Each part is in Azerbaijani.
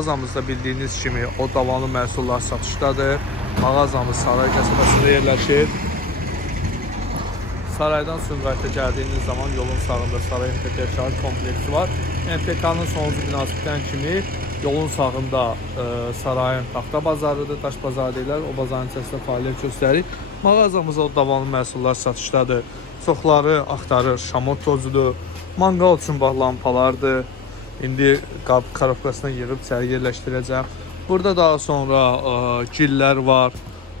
Mağazamızda bildiyiniz kimi o davamlı məhsullar satışdadır. Mağazamız Saray qəsəbəsində yerləşir. Saraydan Sumqayıta gəldiyiniz zaman yolun sağında Saray MTK şəhər kompleksi var. MTK-nın sonuncu binası bitən kimi yolun sağında Sarayın taxta bazarıdır, daş bazarı deyirlər. O bazarın içərisində fəaliyyət göstərir. Mağazamızda o davamlı məhsullar satışdadır. Çoxları axtarır, şamot tozudur, manqal üçün lampalardır. İndi qab karobkasına yığıb içəri yerləşdirəcəm. Burada daha sonra gillər var.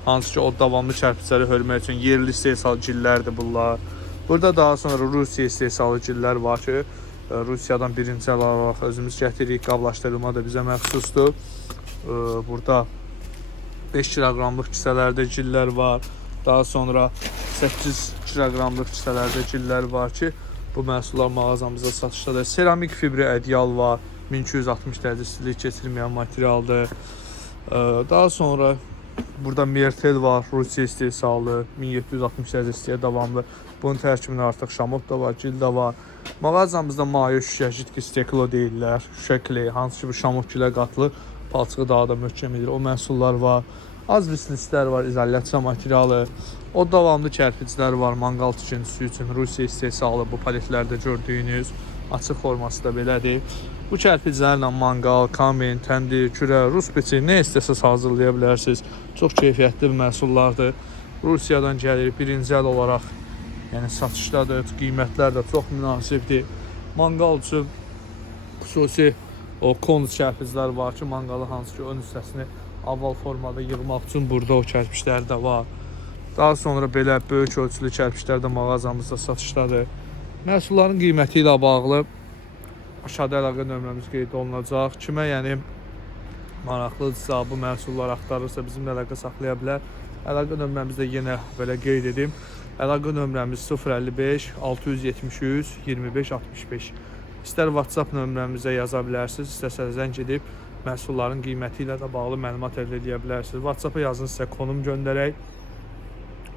Hansı ki o davamlı kərpicləri hörmək üçün yerli istehsal gillərdir bunlar. Burada daha sonra Rusiya istehsalı gillər var ki, Rusiyadan birinci əl olaraq özümüz gətiririk. Qablaşdırılma da bizə məxsusdur. Burada 5 kiloqramlıq kisələrdə gillər var. Daha sonra 8 kiloqramlıq kisələrdə gillər var ki, bu məhsullar mağazamızda satışdadır. Seramik fibri ədyal var. 1260 dərəcə istilik keçirməyən materialdır. Daha sonra burada Mertel var. Rusiya istehsalı. 1760 dərəcə istiliyə davamlı. Bunun tərkibində artıq şamot da var, gil də var. Mağazamızda maye şüşə, jitki steklo deyirlər. Şüşə kley, hansı ki bu şamot gilə qatılır. Palçığı daha da möhkəm edir. O məhsullar var. Az bislistlər var, izolyasiya materialı. O davamlı kərpiclər var, manqal tikintisi üçün Rusiya istehsalı. Bu paletlərdə gördüyünüz açıq forması da belədir. Bu kərpiclərlə manqal, kamin, təndir, kürə, rus peçi nə istəsəz hazırlaya bilərsiniz. Çox keyfiyyətli məhsullardır. Rusiyadan gəlir, birinci əl olaraq yəni satışdadır. Qiymətlər də çox münasibdir. Manqal üçün xüsusi o konus kərpiclər var ki, manqalı hansı ki ön hissəsini aval formada yığmaq üçün burada o kərpiclər də var. Daha sonra belə böyük ölçülü kərpiclər də mağazamızda satışdadır. Məhsulların qiyməti ilə bağlı aşağıda əlaqə nömrəmiz qeyd olunacaq. Kimə yəni maraqlıdırsa, bu məhsullar axtarırsa bizimlə əlaqə saxlaya bilər. Əlaqə nömrəmizdə yenə belə qeyd edim. Əlaqə nömrəmiz 055 673 25 65. İstər WhatsApp nömrəmizə yaza bilərsiniz, istəsəniz zəng edib məhsulların qiyməti ilə də bağlı məlumat əldə edə bilərsiniz. WhatsApp-a yazın, sizə konum göndərək.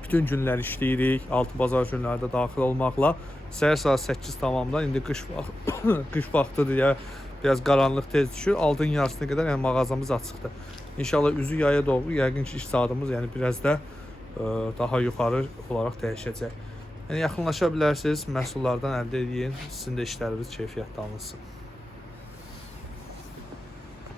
Bütün günlər işləyirik, 6 bazar günləri də daxil olmaqla. Səhər saat 8 tamamdan, indi qış vaxtıdır ya, biraz qaranlıq tez düşür. 6-ın yarısına qədər yəni mağazamız açıqdır. İnşallah üzü yaya doğru yəqin ki iş saatımız yəni biraz da daha yuxarı olaraq dəyişəcək. Yəni yaxınlaşa bilərsiniz, məhsullardan əldə edin, sizin də işləriniz keyfiyyətli alınsın.